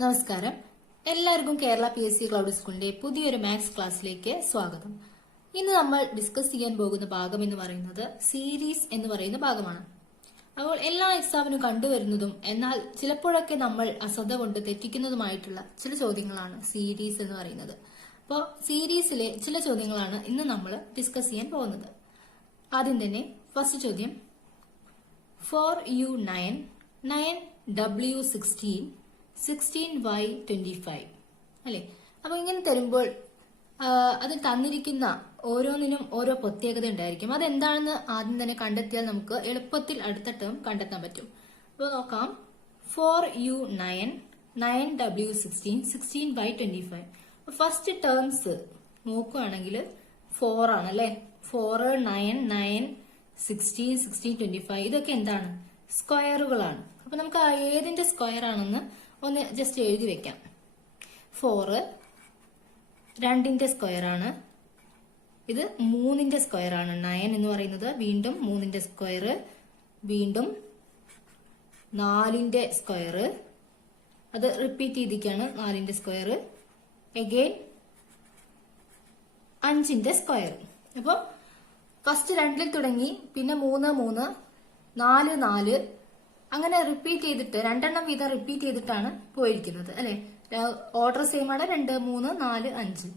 നമസ്കാരം. എല്ലാവർക്കും Kerala PSC cloud സ്കൂളിന്റെ പുതിയൊരു മാത്സ് ക്ലാസ്സിലേക്ക് സ്വാഗതം. ഇന്ന് നമ്മൾ ഡിസ്കസ് ചെയ്യാൻ പോകുന്ന ഭാഗം എന്ന് പറയുന്നത് സീരീസ് എന്ന് പറയുന്ന ഭാഗമാണ്. അപ്പോൾ എല്ലാ എക്സാമിനും കണ്ടുവരുന്നതും എന്നാൽ ചിലപ്പോഴൊക്കെ നമ്മൾ അശ്രദ്ധ കൊണ്ട് തെറ്റിക്കുന്നതുമായിട്ടുള്ള ചില ചോദ്യങ്ങളാണ് സീരീസ് എന്ന് പറയുന്നത്. അപ്പോൾ സീരീസിലെ ചില ചോദ്യങ്ങളാണ് ഇന്ന് നമ്മൾ ഡിസ്കസ് ചെയ്യാൻ പോകുന്നത്. ആദ്യം തന്നെ ഫസ്റ്റ് ചോദ്യം, 4u9 9w16 16y25 അല്ലെ. അപ്പൊ ഇങ്ങനെ തരുമ്പോൾ അത് തന്നിരിക്കുന്ന ഓരോന്നിനും ഓരോ പ്രത്യേകത ഉണ്ടായിരിക്കും. അതെന്താണെന്ന് ആദ്യം തന്നെ കണ്ടെത്തിയാൽ നമുക്ക് എളുപ്പത്തിൽ അടുത്ത ടേം കണ്ടെത്താൻ പറ്റും. അപ്പോൾ നോക്കാം, 4u9 9w16 16y25. First terms നോക്കുകയാണെങ്കിൽ 4 ആണ് അല്ലെ. 4 9 9 16 16 25 ഇതൊക്കെ എന്താണ്? സ്ക്വയറുകളാണ്. അപ്പൊ നമുക്ക് ഏതിന്റെ സ്ക്വയർ ആണെന്ന് ഒന്ന് ജസ്റ്റ് എഴുതി വെക്കാം. 4 2ന്റെ സ്ക്വയർ ആണ്, ഇത് 3ന്റെ സ്ക്വയർ ആണ്. 9 എന്ന് പറയുന്നത് വീണ്ടും 3ന്റെ സ്ക്വയർ, വീണ്ടും 4ന്റെ സ്ക്വയർ, അത് റിപ്പീറ്റ് ചെയ്തിരിക്കുകയാണ്. 4ന്റെ സ്ക്വയർ, അഗെയിൻ 5ന്റെ സ്ക്വയർ. അപ്പൊ ഫസ്റ്റ് 2ൽ തുടങ്ങി, പിന്നെ 3 3 4 4 അങ്ങനെ റിപ്പീറ്റ് ചെയ്തിട്ട് 2 എണ്ണം വീതം റിപ്പീറ്റ് ചെയ്തിട്ടാണ് പോയിരിക്കുന്നത് അല്ലെ. ഓർഡർ സെയിം ആണ്, 2 3 4 5.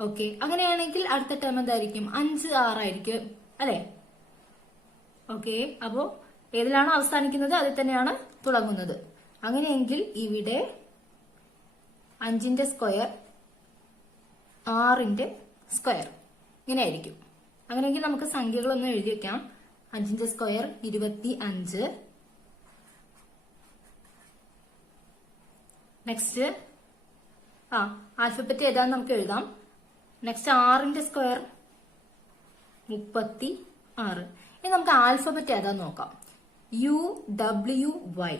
ഓക്കെ, അങ്ങനെയാണെങ്കിൽ അടുത്ത ടേം എന്തായിരിക്കും? 5 6 ആയിരിക്കും അല്ലെ. ഓക്കെ, അപ്പോ ഏതിലാണ് അവസാനിക്കുന്നത് അതിൽ തന്നെയാണ് തുടങ്ങുന്നത്. അങ്ങനെയെങ്കിൽ ഇവിടെ 5ന്റെ സ്ക്വയർ 6ന്റെ സ്ക്വയർ ഇങ്ങനെ ആയിരിക്കും. അങ്ങനെയെങ്കിൽ നമുക്ക് സംഖ്യകളൊന്നും എഴുതി വെക്കാം. 5ന്റെ സ്ക്വയർ 25. നെക്സ്റ്റ് ആൽഫബറ്റ് ഏതാന്ന് നമുക്ക് എഴുതാം. നെക്സ്റ്റ് 6ന്റെ സ്ക്വയർ 36. ഇനി നമുക്ക് ആൽഫബറ്റ് ഏതാന്ന് നോക്കാം. UWY.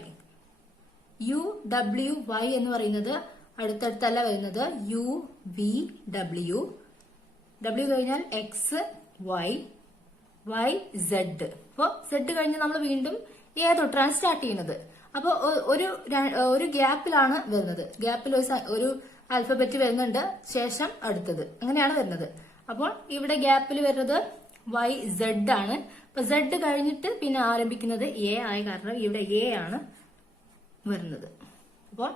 UWY എന്ന് പറയുന്നത് അടുത്തടുത്തല്ല വരുന്നത്. UVW. W കഴിഞ്ഞാൽ XY YZ. അപ്പൊ Z കഴിഞ്ഞ് നമ്മൾ വീണ്ടും തൊട്ടാണ് സ്റ്റാർട്ട് ചെയ്യുന്നത്. അപ്പൊ ഒരു ഗ്യാപ്പിലാണ് വരുന്നത്. ഗ്യാപ്പിൽ ഒരു ആൽഫബറ്റ് വരുന്നുണ്ട്, ശേഷം അടുത്തത്, അങ്ങനെയാണ് വരുന്നത്. അപ്പോൾ ഇവിടെ ഗ്യാപ്പിൽ വരുന്നത് YZ ആണ്. അപ്പൊ Z കഴിഞ്ഞിട്ട് പിന്നെ ആരംഭിക്കുന്നത് A ആയ കാരണം ഇവിടെ A ആണ് വരുന്നത്. അപ്പോൾ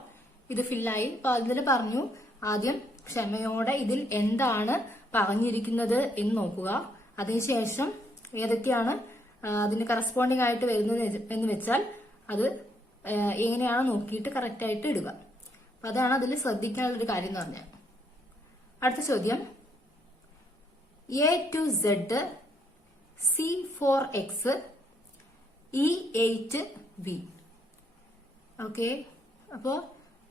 ഇത് ഫില്ലായി. അപ്പൊ അതിൽ പറഞ്ഞു, ആദ്യം ക്ഷമയോടെ ഇതിൽ എന്താണ് പറഞ്ഞിരിക്കുന്നത് എന്ന് നോക്കുക. അതിനുശേഷം ഏതൊക്കെയാണ് അതിന് കറസ്പോണ്ടിങ് ആയിട്ട് വരുന്നത് എന്ന് വെച്ചാൽ അത് എങ്ങനെയാണ് നോക്കിയിട്ട് കറക്റ്റ് ആയിട്ട് ഇടുക. അപ്പൊ അതാണ് അതിൽ ശ്രദ്ധിക്കാനുള്ള ഒരു കാര്യം എന്ന് പറഞ്ഞാൽ. അടുത്ത ചോദ്യം, A to Z C4X E8V. Okay, അപ്പോ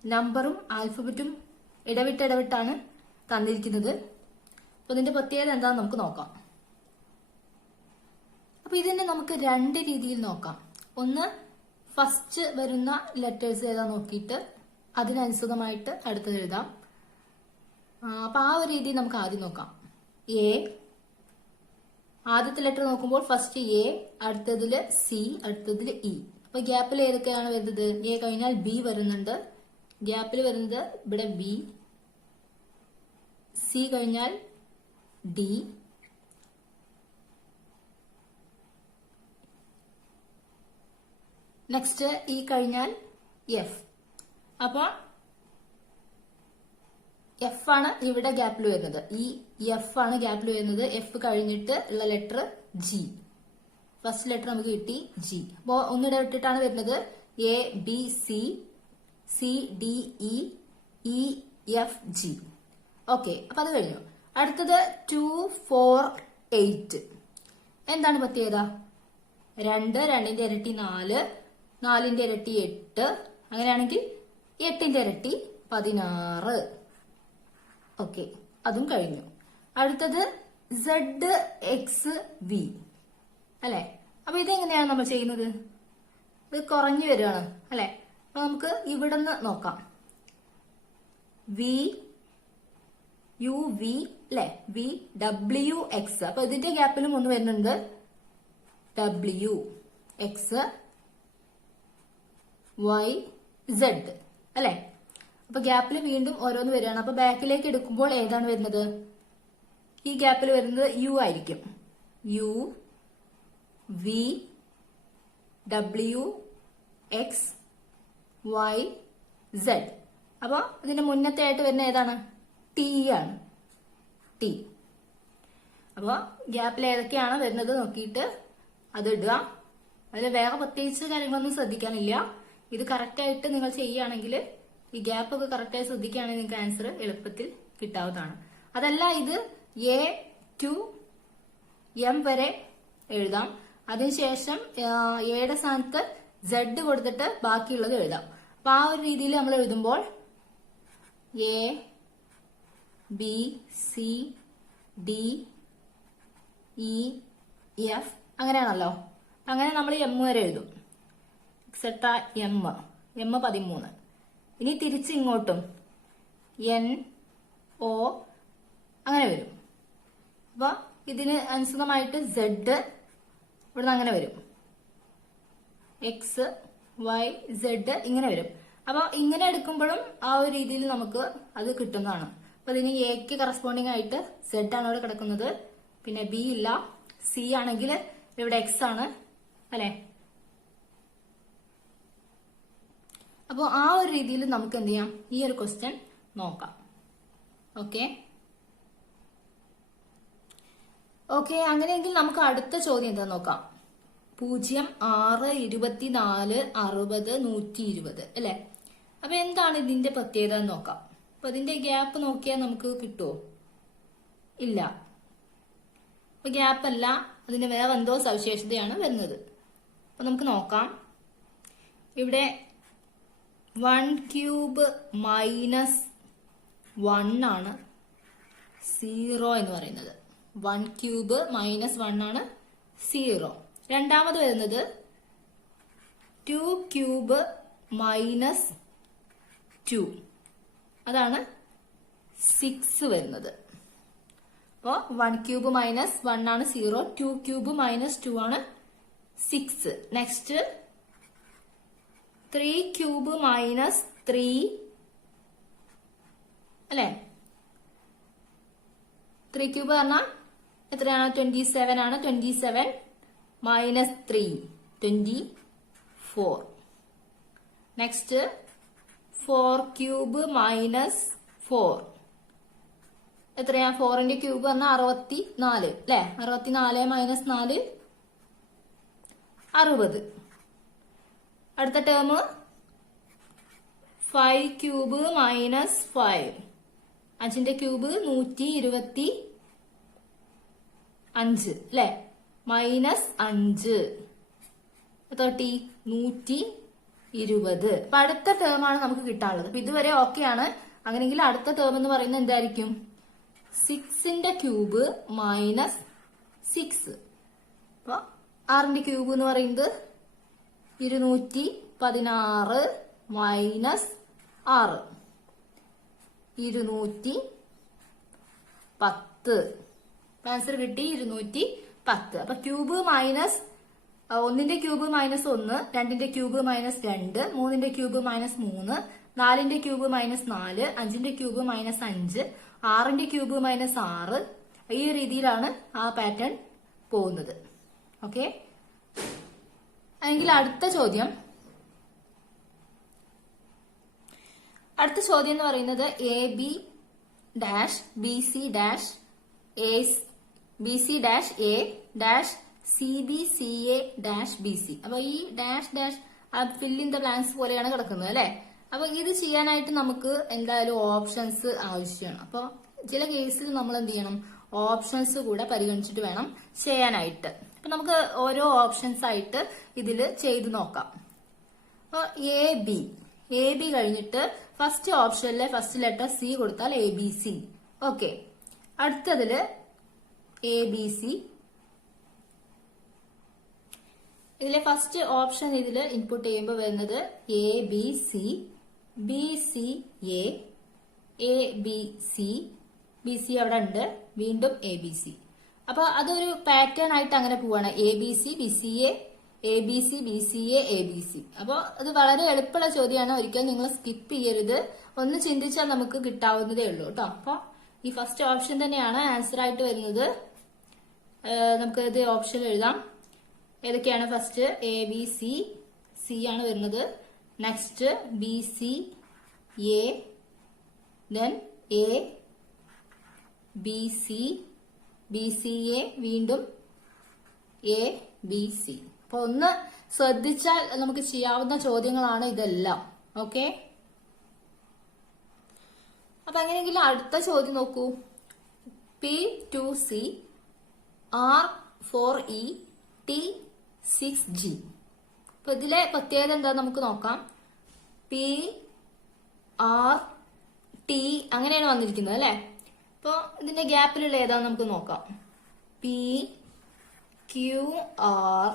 നമ്പറും ആൽഫബറ്റും ഇടവിട്ടാണ് തന്നിരിക്കുന്നത്. അപ്പൊ ഇതിന്റെ പ്രത്യേകത എന്താണെന്ന് നമുക്ക് നോക്കാം. അപ്പൊ ഇതിനെ നമുക്ക് 2 രീതിയിൽ നോക്കാം. ഒന്ന്, ഫസ്റ്റ് വരുന്ന ലെറ്റേഴ്സ് ഏതാ നോക്കിയിട്ട് അതിനനുസൃതമായിട്ട് അടുത്തത് എഴുതാം. അപ്പൊ ആ ഒരു രീതി നമുക്ക് ആദ്യം നോക്കാം. A, ആദ്യത്തെ ലെറ്റർ നോക്കുമ്പോൾ ഫസ്റ്റ് A, അടുത്തതില് C, അടുത്തതില് E. അപ്പൊ ഗ്യാപ്പിൽ ഏതൊക്കെയാണ് വരുന്നത്? A കഴിഞ്ഞാൽ B വരുന്നുണ്ട്, ഗ്യാപ്പിൽ വരുന്നത് ഇവിടെ B. C കഴിഞ്ഞാൽ D, നെക്സ്റ്റ് E കഴിഞ്ഞാൽ F. അപ്പൊ F ആണ് ഇവിടെ ഗ്യാപ്പിൽ വരുന്നത്. ഈ F ആണ് ഗ്യാപ്പിൽ വരുന്നത്. F കഴിഞ്ഞിട്ട് ഉള്ള ലെറ്റർ G. ഫസ്റ്റ് ലെറ്റർ നമുക്ക് കിട്ടി G. അപ്പോ ഒന്നിടെ വിട്ടിട്ടാണ് വരുന്നത്. A B C C D E E F G. Okay, അപ്പൊ അത് കഴിഞ്ഞു. അടുത്തത് 2 4 8. എന്താണ് പ്രത്യേകത? 2 2ന്റെ ഇരട്ടി 4, 4ന്റെ ഇരട്ടി 8, അങ്ങനെയാണെങ്കിൽ 8ന്റെ ഇരട്ടി 16. ഓക്കെ, അതും കഴിഞ്ഞു. അടുത്തത് ZXV അല്ലെ. അപ്പൊ ഇതെങ്ങനെയാണ് നമ്മൾ ചെയ്യുന്നത്? ഇത് കുറഞ്ഞു വരികയാണ് അല്ലെ. അപ്പൊ നമുക്ക് ഇവിടുന്ന് നോക്കാം. VUV അല്ലെ, VWX. അപ്പൊ ഇതിന്റെ ഗ്യാപ്പിലും ഒന്ന് വരുന്നുണ്ട് WX Y Z അല്ലെ. അപ്പൊ ഗ്യാപ്പിൽ വീണ്ടും ഓരോന്ന് വരികയാണ്. അപ്പൊ ബാക്കിലേക്ക് എടുക്കുമ്പോൾ ഏതാണ് വരുന്നത്? ഈ ഗ്യാപ്പിൽ വരുന്നത് യു ആയിരിക്കും. U V W X Y Z. അപ്പൊ ഇതിന്റെ മുന്നത്തെ ആയിട്ട് വരുന്ന ഏതാണ്? ടി ആണ്. ടി. അപ്പൊ ഗ്യാപ്പിൽ ഏതൊക്കെയാണ് വരുന്നത് നോക്കിയിട്ട് അത് ഇടുക. അതിൽ വേറെ പ്രത്യേകിച്ച് കാര്യങ്ങളൊന്നും ശ്രദ്ധിക്കാനില്ല. ഇത് കറക്റ്റ് ആയിട്ട് നിങ്ങൾ ചെയ്യുകയാണെങ്കിൽ, ഈ ഗ്യാപ്പ് ഒക്കെ കറക്റ്റായി ശ്രദ്ധിക്കുകയാണെങ്കിൽ നിങ്ങൾക്ക് ആൻസർ എളുപ്പത്തിൽ കിട്ടാവുന്നതാണ്. അതല്ല, ഇത് എ ടു എം വരെ എഴുതാം. അതിനുശേഷം എയുടെ സ്ഥാനത്ത് സെഡ് കൊടുത്തിട്ട് ബാക്കിയുള്ളത് എഴുതാം. അപ്പൊ ആ ഒരു രീതിയിൽ നമ്മൾ എഴുതുമ്പോൾ A B C D E F അങ്ങനെയാണല്ലോ. അങ്ങനെ നമ്മൾ എം വരെ എഴുതും. Etcetera M 13. ഇനി തിരിച്ച് ഇങ്ങോട്ടും എൻ ഒ അങ്ങനെ വരും. അപ്പൊ ഇതിന് അനുസൃതമായിട്ട് സെഡ് ഇവിടുന്ന് അങ്ങനെ വരും. എക്സ് വൈ സെഡ് ഇങ്ങനെ വരും. അപ്പൊ ഇങ്ങനെ എടുക്കുമ്പോഴും ആ ഒരു രീതിയിൽ നമുക്ക് അത് കിട്ടുന്നതാണ്. അപ്പൊ ഇതിന് എക്ക് കറസ്പോണ്ടിങ് ആയിട്ട് സെഡ് ആണ് ഇവിടെ കിടക്കുന്നത്. പിന്നെ ബി ഇല്ല. സി ആണെങ്കിൽ ഇവിടെ എക്സ് ആണ് അല്ലെ. അപ്പോൾ ആ ഒരു രീതിയിൽ നമുക്ക് എന്ത് ചെയ്യാം, ഈ ഒരു ക്വസ്റ്റ്യൻ നോക്കാം. ഓക്കെ ഓക്കെ അങ്ങനെയെങ്കിൽ നമുക്ക് അടുത്ത ചോദ്യം എന്താ നോക്കാം. 0 6 24 60 120 അല്ലെ. അപ്പൊ എന്താണ് ഇതിന്റെ പ്രത്യേകത എന്ന് നോക്കാം. അപ്പൊ ഇതിന്റെ ഗ്യാപ്പ് നോക്കിയാൽ നമുക്ക് കിട്ടുമോ? ഇല്ല. അപ്പൊ ഗ്യാപ്പ് അല്ല, അതിന് വേറെ എന്തോ സവിശേഷതയാണ് വരുന്നത്. അപ്പൊ നമുക്ക് നോക്കാം. ഇവിടെ 1 ക്യൂബ് മൈനസ് 1 ആണ് 0 എന്ന് പറയുന്നത്. 1 ക്യൂബ് മൈനസ് 1 ആണ് 0. രണ്ടാമത് വരുന്നത് 2 ക്യൂബ് മൈനസ് 2 അതാണ് 6 വരുന്നത്. അപ്പോ 1 ക്യൂബ് മൈനസ് 1 ആണ് 0. 2 ക്യൂബ് മൈനസ് 2 ആണ് 6. നെക്സ്റ്റ് 3 ക്യൂബ് മൈനസ് 3 അല്ലെ. 3 ക്യൂബ് പറഞ്ഞാൽ എത്രയാണ്? 27 ആണ്. 27 മൈനസ് 3 24. നെക്സ്റ്റ് 4 ക്യൂബ് മൈനസ് 4 എത്രയാ? 4ന്റെ ക്യൂബ് പറഞ്ഞാൽ 64 അല്ലെ. 64 മൈനസ് 4 60. അടുത്ത ടേം 5 ക്യൂബ് മൈനസ് 5 5ന്റെ ക്യൂബ് 125 അല്ലെ. മൈനസ് 5 30 120. അപ്പൊ അടുത്ത ടേം ആണ് നമുക്ക് കിട്ടാനുള്ളത്. അപ്പൊ ഇതുവരെ ഓക്കെ ആണ്. അങ്ങനെയെങ്കിൽ അടുത്ത ടേം എന്ന് പറയുന്നത് എന്തായിരിക്കും? 6ന്റെ ക്യൂബ് മൈനസ് 6. അപ്പൊ 6ന്റെ ക്യൂബ് എന്ന് പറയുന്നത് 216 മൈനസ് 6 210. ആൻസർ കിട്ടി 210. അപ്പൊ ക്യൂബ് മൈനസ് 1ന്റെ ക്യൂബ് മൈനസ് 1, 2ന്റെ ക്യൂബ് മൈനസ് 2, 3ന്റെ ക്യൂബ് മൈനസ് 3, 4ന്റെ ക്യൂബ് മൈനസ് 4, 5ന്റെ ക്യൂബ് മൈനസ് 5, 6ന്റെ ക്യൂബ് മൈനസ് 6. ഈ രീതിയിലാണ് ആ പാറ്റേൺ പോകുന്നത്. ഓക്കെ. എങ്കിൽ അടുത്ത ചോദ്യം എന്ന് പറയുന്നത് A B dash B C dash A dash C B C A dash B C. അപ്പൊ ഈ dash dash fill in the blanks പോലെയാണ് കിടക്കുന്നത് അല്ലെ. അപ്പൊ ഇത് ചെയ്യാനായിട്ട് നമുക്ക് എന്തായാലും ഓപ്ഷൻസ് ആവശ്യമാണ്. അപ്പൊ ചില കേസിൽ നമ്മൾ എന്ത് ചെയ്യണം? ഓപ്ഷൻസ് കൂടെ പരിഗണിച്ചിട്ട് വേണം ചെയ്യാനായിട്ട്. അപ്പൊ നമുക്ക് ഓരോ ഓപ്ഷൻസ് ആയിട്ട് ഇതിൽ ചെയ്തു നോക്കാം. അപ്പൊ എ ബി കഴിഞ്ഞിട്ട് ഫസ്റ്റ് ഓപ്ഷനിലെ ഫസ്റ്റ് ലെറ്റർ സി കൊടുത്താൽ എ ബി സി. ഓക്കെ. അടുത്തതില് എ ബി സി. ഇതിലെ ഫസ്റ്റ് ഓപ്ഷൻ ഇതില് ഇൻപുട്ട് ചെയ്യുമ്പോൾ വരുന്നത് A B C, B C A B C, B C അവിടെ ഉണ്ട്, വീണ്ടും എ ബി സി. അപ്പൊ അതൊരു പാറ്റേൺ ആയിട്ട് അങ്ങനെ പോവാണ്. A B C, B C ABC, BCA, ABC. അപ്പോൾ അത് വളരെ എളുപ്പമുള്ള ചോദ്യമാണ്. ഒരിക്കലും നിങ്ങൾ സ്കിപ്പ് ചെയ്യരുത്. ഒന്ന് ചിന്തിച്ചാൽ നമുക്ക് കിട്ടാവുന്നതേ ഉള്ളൂ കേട്ടോ. അപ്പൊ ഈ ഫസ്റ്റ് ഓപ്ഷൻ തന്നെയാണ് ആൻസർ ആയിട്ട് വരുന്നത്. നമുക്ക് ഇത് ഓപ്ഷൻ എഴുതാം. ഏതൊക്കെയാണ്? ഫസ്റ്റ് ABC, C ആണ് വരുന്നത്. Next BC, A, then A, BC, BCA, വീണ്ടും A, BC. അപ്പൊ ഒന്ന് ശ്രദ്ധിച്ചാൽ നമുക്ക് ചെയ്യാവുന്ന ചോദ്യങ്ങളാണ് ഇതെല്ലാം. ഓക്കെ, അപ്പൊ അങ്ങനെയെങ്കിൽ അടുത്ത ചോദ്യം നോക്കൂ. P2C, R4E, T6G. അപ്പൊ ഇതിലെ പ്രത്യേകത എന്താ നമുക്ക് നോക്കാം. P, R, T അങ്ങനെയാണ് വന്നിരിക്കുന്നത് അല്ലെ. അപ്പൊ ഇതിന്റെ ഗ്യാപ്പിലുള്ള ഏതാന്ന് നമുക്ക് നോക്കാം. P, Q, R,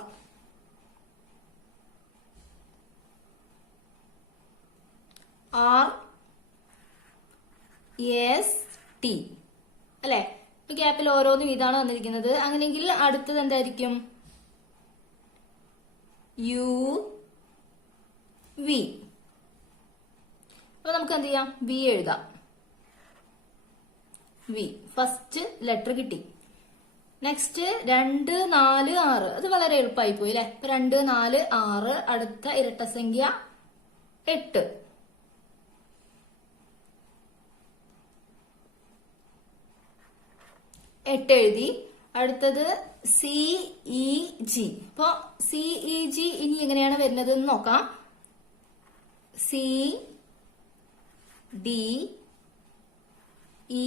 R, S, T അല്ലെ. ഈ ഗ്യാപ്പിൽ ഓരോന്നും ഇതാണ് വന്നിരിക്കുന്നത്. അങ്ങനെയെങ്കിൽ അടുത്തത് എന്തായിരിക്കും? U, V. അപ്പൊ നമുക്ക് എന്ത് ചെയ്യാം? V എഴുതാം. V ഫസ്റ്റ് ലെറ്റർ കിട്ടി. നെക്സ്റ്റ് 2, 4, 6. അത് വളരെ എളുപ്പമായി പോയി അല്ലെ. 2, 4, 6. അടുത്ത ഇരട്ടസംഖ്യ 8. എഴുതി. അടുത്തത് CEG. അപ്പൊ CEG ഇനി എങ്ങനെയാണ് വരുന്നത് എന്ന് നോക്കാം. C, D, E,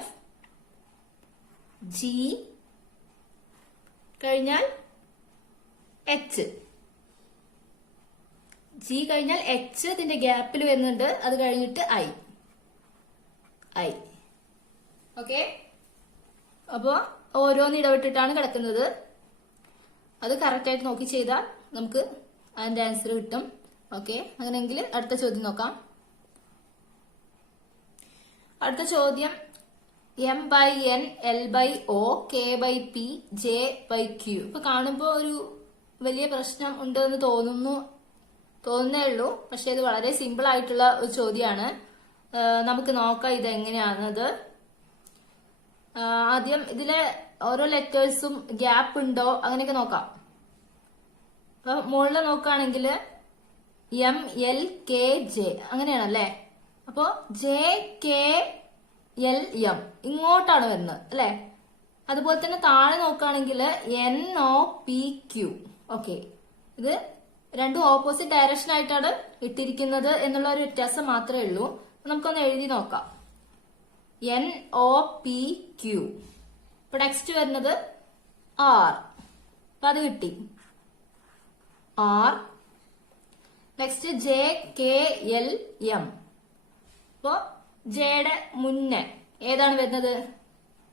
F, G കഴിഞ്ഞാൽ H. G കഴിഞ്ഞാൽ H ഇതിന്റെ ഗ്യാപ്പിൽ വരുന്നുണ്ട്. അത് കഴിഞ്ഞിട്ട് I. ഓക്കെ, അപ്പോ ഓരോന്ന് ഇടവിട്ടിട്ടാണ് കിടക്കുന്നത്. അത് കറക്റ്റ് ആയിട്ട് നോക്കി ചെയ്താൽ നമുക്ക് അതിന്റെ ആൻസർ കിട്ടും. ഓക്കെ, അങ്ങനെയെങ്കിൽ അടുത്ത ചോദ്യം നോക്കാം. അടുത്ത ചോദ്യം M/N, L/O, K/P, J/Q. ഇപ്പൊ കാണുമ്പോ ഒരു വലിയ പ്രശ്നം ഉണ്ടെന്ന് തോന്നുന്നേ ഉള്ളൂ. പക്ഷെ ഇത് വളരെ സിമ്പിൾ ആയിട്ടുള്ള ഒരു ചോദ്യമാണ്. നമുക്ക് നോക്കാം ഇത് എങ്ങനെയാണത്. ആദ്യം ഇതിലെ ഓരോ ലെറ്റേഴ്സും ഗ്യാപ്പ് ഉണ്ടോ അങ്ങനെയൊക്കെ നോക്കാം. അപ്പൊ മുകളിൽ നോക്കുകയാണെങ്കിൽ MLKJ അങ്ങനെയാണല്ലേ. അപ്പോ JKLM ഇങ്ങോട്ടാണ് വരുന്നത് അല്ലെ. അതുപോലെ തന്നെ താഴെ നോക്കുകയാണെങ്കിൽ NOPQ. ഓക്കെ, ഇത് രണ്ടും ഓപ്പോസിറ്റ് ഡയറക്ഷൻ ആയിട്ടാണ് ഇട്ടിരിക്കുന്നത് എന്നുള്ള ഒരു വ്യത്യാസം മാത്രമേ ഉള്ളൂ. നമുക്കൊന്ന് എഴുതി നോക്കാം. NOPQ. ഇപ്പൊ നെക്സ്റ്റ് വരുന്നത് R. അപ്പൊ അത് കിട്ടി. R. Next JKLM. അപ്പോ ജെയുടെ മുന്നേ ഏതാണ് വരുന്നത്?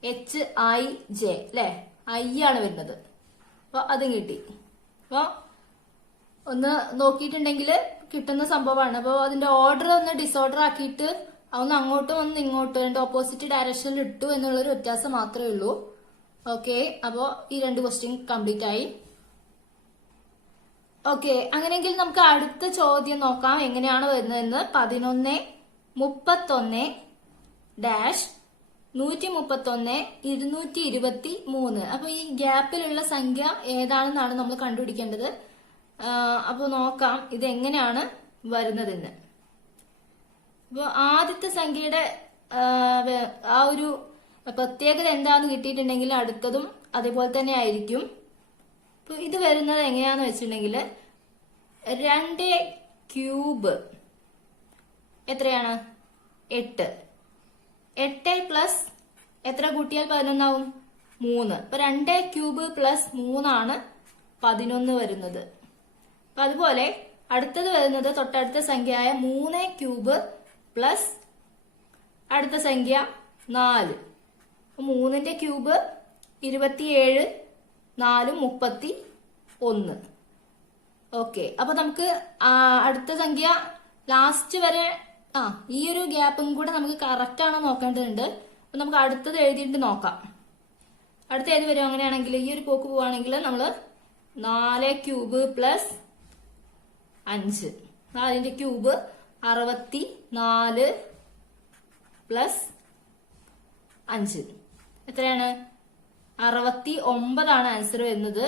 HIJ അല്ലെ. I ആണ് വരുന്നത്. അപ്പൊ അതും കിട്ടി. അപ്പൊ ഒന്ന് നോക്കിയിട്ടുണ്ടെങ്കിൽ കിട്ടുന്ന സംഭവമാണ്. അപ്പൊ അതിന്റെ ഓർഡർ ഒന്ന് ഡിസോർഡർ ആക്കിയിട്ട് ഒന്ന് അങ്ങോട്ടും ഒന്ന് ഇങ്ങോട്ടും രണ്ട് ഓപ്പോസിറ്റ് ഡയറക്ഷനിൽ ഇട്ടു എന്നുള്ളൊരു വ്യത്യാസം മാത്രമേ ഉള്ളൂ. ഓക്കെ, അപ്പോ ഈ 2 ക്വസ്റ്റ്യൻ കംപ്ലീറ്റ് ആയി. ഓക്കെ, അങ്ങനെയെങ്കിൽ നമുക്ക് അടുത്ത ചോദ്യം നോക്കാം എങ്ങനെയാണ് വരുന്നതെന്ന്. 11-31-131-223. അപ്പൊ ഈ ഗ്യാപ്പിലുള്ള സംഖ്യ ഏതാണെന്നാണ് നമ്മൾ കണ്ടുപിടിക്കേണ്ടത്. അപ്പൊ നോക്കാം ഇത് എങ്ങനെയാണ് വരുന്നതെന്ന്. അപ്പൊ ആദ്യത്തെ സംഖ്യയുടെ ആ ഒരു പ്രത്യേകത എന്താന്ന് കിട്ടിയിട്ടുണ്ടെങ്കിൽ അടുത്തതും അതേപോലെ തന്നെ ആയിരിക്കും. അപ്പൊ ഇത് വരുന്നത് എങ്ങനെയാന്ന് വെച്ചിട്ടുണ്ടെങ്കിൽ 2 ക്യൂബ് എത്രയാണ്? 8. 8 പ്ലസ് എത്ര കൂട്ടിയാൽ 11 ആവും? 3. അപ്പൊ 2 ക്യൂബ് പ്ലസ് 3 ആണ് 11 വരുന്നത്. അപ്പൊ അതുപോലെ അടുത്തത് വരുന്നത് തൊട്ടടുത്ത സംഖ്യയായ 3 ക്യൂബ് പ്ലസ് അടുത്ത സംഖ്യ 4. 3ന്റെ ക്യൂബ് 27, 4 31. ഓക്കെ, അപ്പൊ നമുക്ക് അടുത്ത സംഖ്യ ലാസ്റ്റ് വരെ ഈ ഒരു ഗ്യാപ്പും കൂടെ നമുക്ക് കറക്റ്റ് ആണോ നോക്കേണ്ടതുണ്ട്. അപ്പൊ നമുക്ക് അടുത്തത് എഴുതിയിട്ട് നോക്കാം. അടുത്ത ഏത് വരും? അങ്ങനെയാണെങ്കിൽ ഈ ഒരു പോക്ക് പോവാണെങ്കിൽ നമ്മള് 4 ക്യൂബ് പ്ലസ് 5, 4ന്റെ ക്യൂബ് 64 പ്ലസ് 5 എത്രയാണ്? 69 ആൻസർ വരുന്നത്.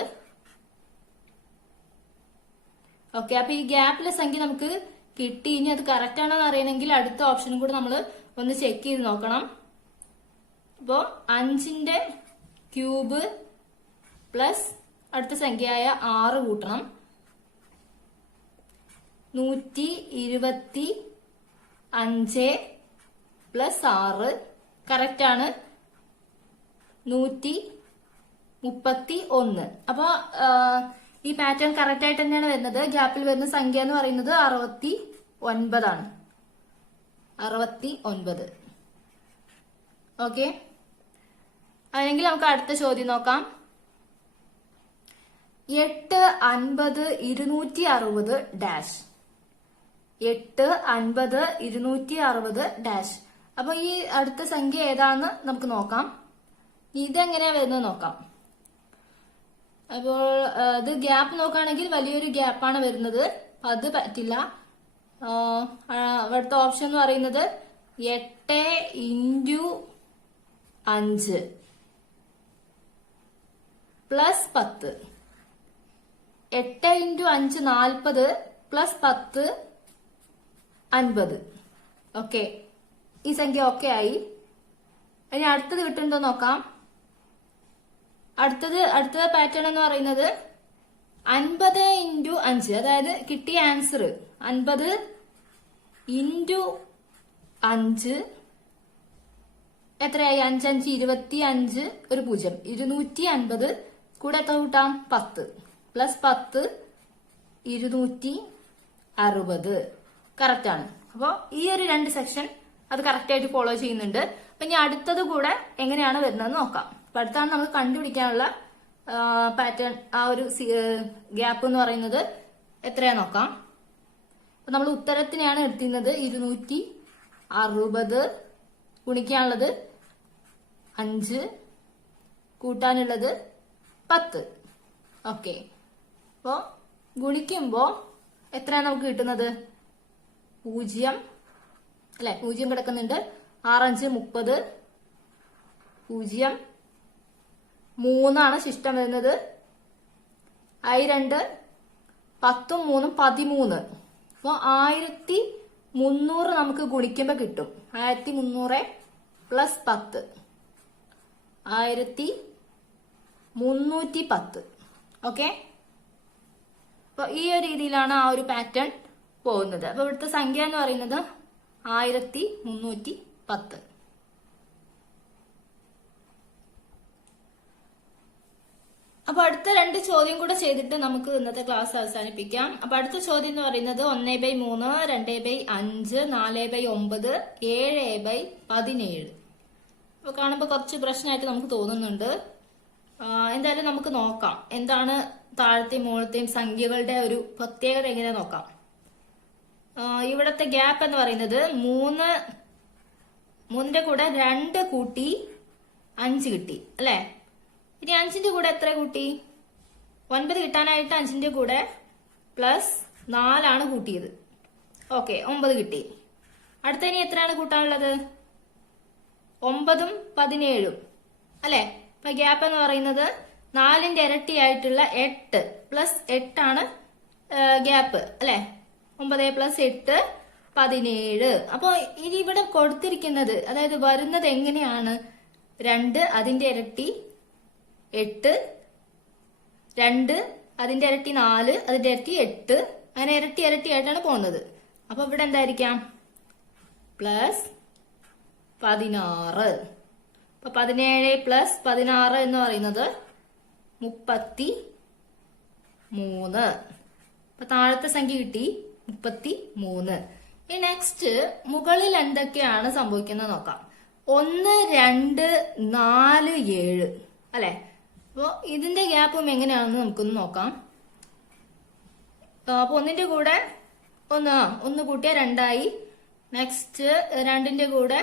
ഓക്കെ, അപ്പൊ ഈ ഗ്യാപ്പിലെ സംഖ്യ നമുക്ക് കിട്ടി. ഇനി അത് കറക്റ്റ് ആണോ എന്ന് അറിയണമെങ്കിൽ അടുത്ത ഓപ്ഷനും കൂടെ നമ്മൾ ഒന്ന് ചെക്ക് ചെയ്ത് നോക്കണം. അപ്പോ 5ന്റെ ക്യൂബ് പ്ലസ് അടുത്ത സംഖ്യയായ 6 കൂട്ടണം. 125 പ്ലസ് 6 കറക്റ്റ് ആണ് 131. അപ്പൊ ഈ പാറ്റേൺ കറക്റ്റ് ആയിട്ട് തന്നെയാണ് വരുന്നത്. ഗ്യാപ്പിൽ വരുന്ന സംഖ്യ എന്ന് പറയുന്നത് 69 ആണ്. 69. ഓക്കെ, അല്ലെങ്കിൽ നമുക്ക് അടുത്ത ചോദ്യം നോക്കാം. 8, 50, 260 ഡാഷ്. 8, 50, 260 ഡാഷ്. അപ്പൊ ഈ അടുത്ത സംഖ്യ ഏതാന്ന് നമുക്ക് നോക്കാം. ഇതെങ്ങനെയാ വരുന്നത് നോക്കാം. അപ്പോൾ ഇത് ഗ്യാപ്പ് നോക്കുകയാണെങ്കിൽ വലിയൊരു ഗ്യാപ്പാണ് വരുന്നത്. അത് പറ്റില്ല. അവിടുത്തെ ഓപ്ഷൻ എന്ന് പറയുന്നത് 8 into 5 plus 10. 8 into 5 40 plus 10 50. Okay, ഈ സംഖ്യ ഓക്കെ ആയി. ഇനി അടുത്തത് കിട്ടുന്നുണ്ടോ നോക്കാം. അടുത്തത് പാറ്റേൺ എന്ന് പറയുന്നത് 50 ഇൻറ്റു 5, അതായത് കിട്ടിയ ആൻസർ 50 ഇൻറ്റു 5 എത്രയായി? 5 5 25, ഒരു 0, 250 കൂടെ എത്ര കൂട്ടാം? 10 പ്ലസ് 10 260. കറക്റ്റ് ആണ്. അപ്പൊ ഈ ഒരു 2 സെക്ഷൻ അത് കറക്റ്റ് ആയിട്ട് ഫോളോ ചെയ്യുന്നുണ്ട്. അപ്പൊ ഇനി അടുത്തത് കൂടെ എങ്ങനെയാണ് വരുന്നതെന്ന് നോക്കാം. അപ്പൊ അടുത്താണ് നമ്മൾ കണ്ടുപിടിക്കാനുള്ള പാറ്റേൺ. ആ ഒരു ഗ്യാപ്പ് എന്ന് പറയുന്നത് എത്രയാ നോക്കാം. അപ്പൊ നമ്മൾ ഉത്തരത്തിനെയാണ് എടുത്തിരുന്നത്. 260 ഗുണിക്കാനുള്ളത് 5, കൂട്ടാനുള്ളത് 10. ഓക്കെ, അപ്പോ ഗുണിക്കുമ്പോ എത്രയാണ് നമുക്ക് കിട്ടുന്നത്? 0 അല്ലെ? 0 കിടക്കുന്നുണ്ട്. 6 5 30, 0 3 ശിഷ്ടം വരുന്നത്. I 2 10 3 13. അപ്പൊ 1300 നമുക്ക് ഗുണിക്കുമ്പോ കിട്ടും. 1300 പ്ലസ് 10 1310. ഓക്കെ, അപ്പൊ ഈ ഒരു രീതിയിലാണ് ആ ഒരു പാറ്റേൺ പോകുന്നത്. അപ്പൊ ഇവിടുത്തെ സംഖ്യ എന്ന് പറയുന്നത് 1310. അപ്പൊ അടുത്ത 2 ചോദ്യം കൂടെ ചെയ്തിട്ട് നമുക്ക് ഇന്നത്തെ ക്ലാസ് അവസാനിപ്പിക്കാം. അപ്പൊ അടുത്ത ചോദ്യം എന്ന് പറയുന്നത് 1/3, 2/5, 4/9, 7/17. അപ്പൊ കാണുമ്പോ കുറച്ച് പ്രശ്നമായിട്ട് നമുക്ക് തോന്നുന്നുണ്ട്. എന്തായാലും നമുക്ക് നോക്കാം എന്താണ് താഴത്തെയും മുകളിലത്തെയും സംഖ്യകളുടെ ഒരു പ്രത്യേകത എങ്ങനെ നോക്കാം. ഇവിടത്തെ ഗ്യാപ്പ് എന്ന് പറയുന്നത് 3ന്റെ കൂടെ 2 കൂട്ടി 5 കിട്ടി അല്ലെ? ഇനി 5ന്റെ കൂടെ എത്ര കൂട്ടി? 9 കിട്ടാനായിട്ട് 5ന്റെ കൂടെ പ്ലസ് 4 കൂട്ടിയത്. ഓക്കെ, 9 കിട്ടി. അടുത്ത ഇനി എത്രയാണ് കൂട്ടാനുള്ളത്? 9ഉം 17ഉം അല്ലെ? അപ്പൊ ഗ്യാപ്പ് എന്ന് പറയുന്നത് 4ന്റെ ഇരട്ടിയായിട്ടുള്ള 8 പ്ലസ് 8 ഗ്യാപ്പ് അല്ലെ? 9 പ്ലസ് 8 17. അപ്പൊ ഇനി ഇവിടെ കൊടുത്തിരിക്കുന്നത് അതായത് വരുന്നത് എങ്ങനെയാണ്? 2 അതിന്റെ ഇരട്ടി 8, 2 അതിന്റെ ഇരട്ടി 4, അതിന്റെ ഇരട്ടി 8, അങ്ങനെ ഇരട്ടി ഇരട്ടിയായിട്ടാണ് പോകുന്നത്. അപ്പൊ ഇവിടെ എന്തായിരിക്കാം? പ്ലസ് 16. അപ്പൊ 17 പ്ലസ് 16 എന്ന് പറയുന്നത് 33. അപ്പൊ താഴത്തെ സംഖ്യ കിട്ടി 33. ഇനി നെക്സ്റ്റ് മുകളിൽ എന്തൊക്കെയാണ് സംഭവിക്കുന്നത് നോക്കാം. 1 2 4 7 അല്ലെ? അപ്പൊ ഇതിന്റെ ഗ്യാപ്പും എങ്ങനെയാണെന്ന് നമുക്കൊന്ന് നോക്കാം. അപ്പൊ 1ന്റെ കൂടെ 1 കൂട്ടിയ 2 ആയി. നെക്സ്റ്റ് 2ന്റെ കൂടെ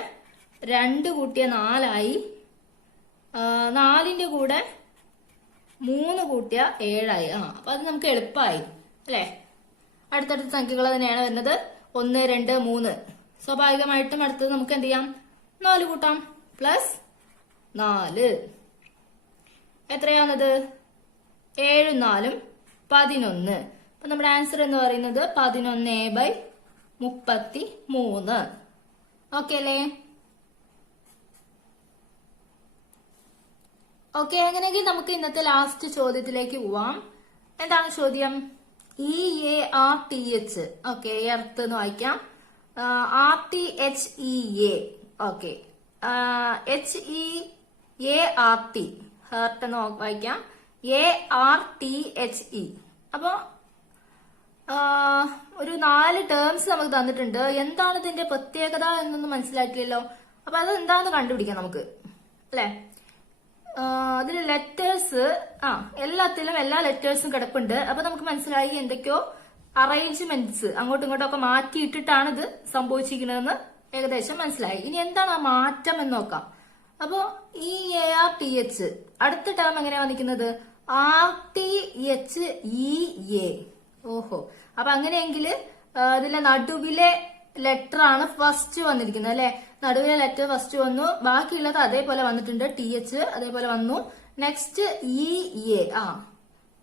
2 കൂട്ടിയ 4 ആയി. 4ന്റെ കൂടെ 3 കൂട്ടിയ 7 ആയി. അപ്പൊ അത് നമുക്ക് എളുപ്പമായി അല്ലെ. അടുത്തടുത്ത സംഖ്യകൾ തന്നെയാണ് വരുന്നത്. 1, 2, 3. സ്വാഭാവികമായിട്ടും അടുത്തത് നമുക്ക് എന്ത് ചെയ്യാം? 4 കൂട്ടാം. പ്ലസ് 4 എത്രയാണത്? 7 4 11. അപ്പൊ നമ്മുടെ ആൻസർ എന്ന് പറയുന്നത് 11/33. ഓക്കെ അല്ലേ? ഓക്കെ, അങ്ങനെയെങ്കിൽ നമുക്ക് ഇന്നത്തെ ലാസ്റ്റ് ചോദ്യത്തിലേക്ക് പോവാം. എന്താണ് ചോദ്യം? EARTH. ഓക്കെ, എർത്ത് എന്ന് വായിക്കാം. RTHEA. ഓക്കെ, HEART ഹെർട്ട് എന്ന് വായിക്കാം. ARTHE. അപ്പൊ ഒരു 4 ടേംസ് നമുക്ക് തന്നിട്ടുണ്ട്. എന്താണ് ഇതിന്റെ പ്രത്യേകത എന്നൊന്നും മനസ്സിലാക്കിയല്ലോ. അപ്പൊ അത് എന്താന്ന് കണ്ടുപിടിക്കാം നമുക്ക് അല്ലെ. അതിൽ ലെറ്റേഴ്സ് എല്ലാത്തിലും എല്ലാ ലെറ്റേഴ്സും കിടപ്പുണ്ട്. അപ്പൊ നമുക്ക് മനസ്സിലായി എന്തൊക്കെയോ അറേഞ്ച്മെന്റ്സ് അങ്ങോട്ടും ഇങ്ങോട്ടും ഒക്കെ മാറ്റിയിട്ടിട്ടാണ് ഇത് സംഭവിച്ചിരിക്കുന്നതെന്ന് ഏകദേശം മനസ്സിലായി. ഇനി എന്താണ് ആ മാറ്റം എന്ന് നോക്കാം. അപ്പോ EARTH അടുത്ത ടേം എങ്ങനെയാ വന്നിരിക്കുന്നത്? RTHEA. ഓഹോ, അപ്പൊ അങ്ങനെയെങ്കിൽ അതിലെ നടുവിലെ ലെറ്റർ ആണ് ഫസ്റ്റ് വന്നിരിക്കുന്നത് അല്ലെ. നടുവിലെ ലെറ്റർ ഫസ്റ്റ് വന്നു, ബാക്കിയുള്ളത് അതേപോലെ വന്നിട്ടുണ്ട്. TH അതേപോലെ വന്നു. Next EA.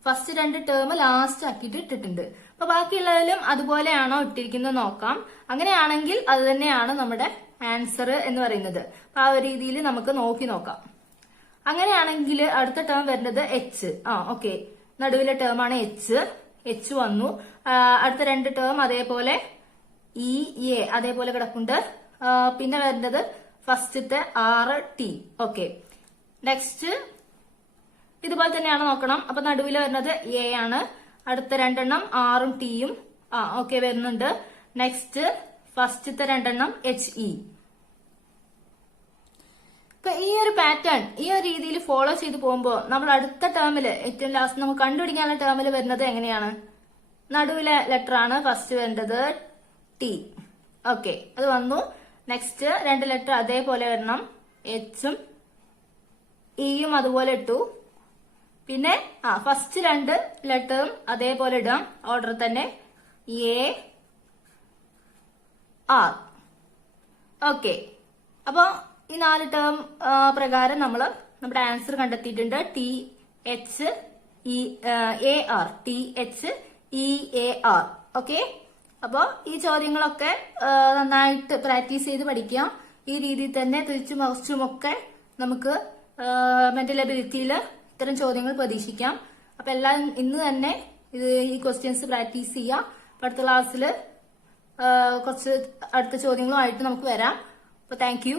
First 2 term last ആക്കിയിട്ട് ഇട്ടിട്ടുണ്ട്. അപ്പൊ ബാക്കിയുള്ളതിലും അതുപോലെയാണോ ഇട്ടിരിക്കുന്നത് നോക്കാം. അങ്ങനെയാണെങ്കിൽ അത് തന്നെയാണ് നമ്മുടെ ആൻസർ എന്ന് പറയുന്നത്. അപ്പൊ ആ ഒരു രീതിയിൽ നമുക്ക് നോക്കി നോക്കാം. അങ്ങനെയാണെങ്കിൽ അടുത്ത ടേം വരുന്നത് H. ഓക്കെ, നടുവിലെ ടേം ആണ് H വന്നു. അടുത്ത 2 ടേം അതേപോലെ EA അതേപോലെ കിടപ്പുണ്ട്. പിന്നെ വരുന്നത് ഫസ്റ്റത്തെ RT. ഓക്കെ, നെക്സ്റ്റ് ഇതുപോലെ തന്നെയാണ് നോക്കണം. അപ്പൊ നടുവിൽ വരുന്നത് A ആണ്. അടുത്ത 2 Rഉം Tയും ഓക്കെ വരുന്നുണ്ട്. നെക്സ്റ്റ് ഫസ്റ്റത്തെ 2 HE. ഇപ്പൊ ഈ ഒരു പാറ്റേൺ ഈ ഒരു രീതിയിൽ ഫോളോ ചെയ്ത് പോകുമ്പോൾ നമ്മൾ അടുത്ത ടേമില് ഏറ്റവും ലാസ്റ്റ് നമുക്ക് കണ്ടുപിടിക്കാനുള്ള ടേമിൽ വരുന്നത് എങ്ങനെയാണ്? നടുവിലെ ലെറ്റർ ആണ് ഫസ്റ്റ് വേണ്ടത് T. ഓക്കെ, അത് വന്നു. നെക്സ്റ്റ് 2 ലെറ്റർ അതേപോലെ വരണം. Hഉം Eയും അതുപോലെ ഇട്ടു. പിന്നെ ഫസ്റ്റ് 2 ലെറ്ററും അതേപോലെ ഇടാം ഓർഡർ തന്നെ. AR. ഓക്കെ, അപ്പൊ ഈ 4 ടേം പ്രകാരം നമ്മൾ നമ്മുടെ ആൻസർ കണ്ടെത്തിയിട്ടുണ്ട്. THEAR. ഓക്കെ, അപ്പൊ ഈ ചോദ്യങ്ങളൊക്കെ നന്നായിട്ട് പ്രാക്ടീസ് ചെയ്ത് പഠിക്കാം. ഈ രീതിയിൽ തന്നെ തിരിച്ചും മറിച്ചുമൊക്കെ നമുക്ക് മെന്റൽ എബിലിറ്റിയിൽ ഇത്തരം ചോദ്യങ്ങൾ പ്രതീക്ഷിക്കാം. അപ്പൊ എല്ലാവരും ഇന്ന് തന്നെ ഈ ക്വസ്റ്റ്യൻസ് പ്രാക്ടീസ് ചെയ്യാം. അടുത്ത ക്ലാസ്സിൽ കുറച്ച് അടുത്ത ചോദ്യങ്ങളുമായിട്ട് നമുക്ക് വരാം. അപ്പൊ താങ്ക് യു.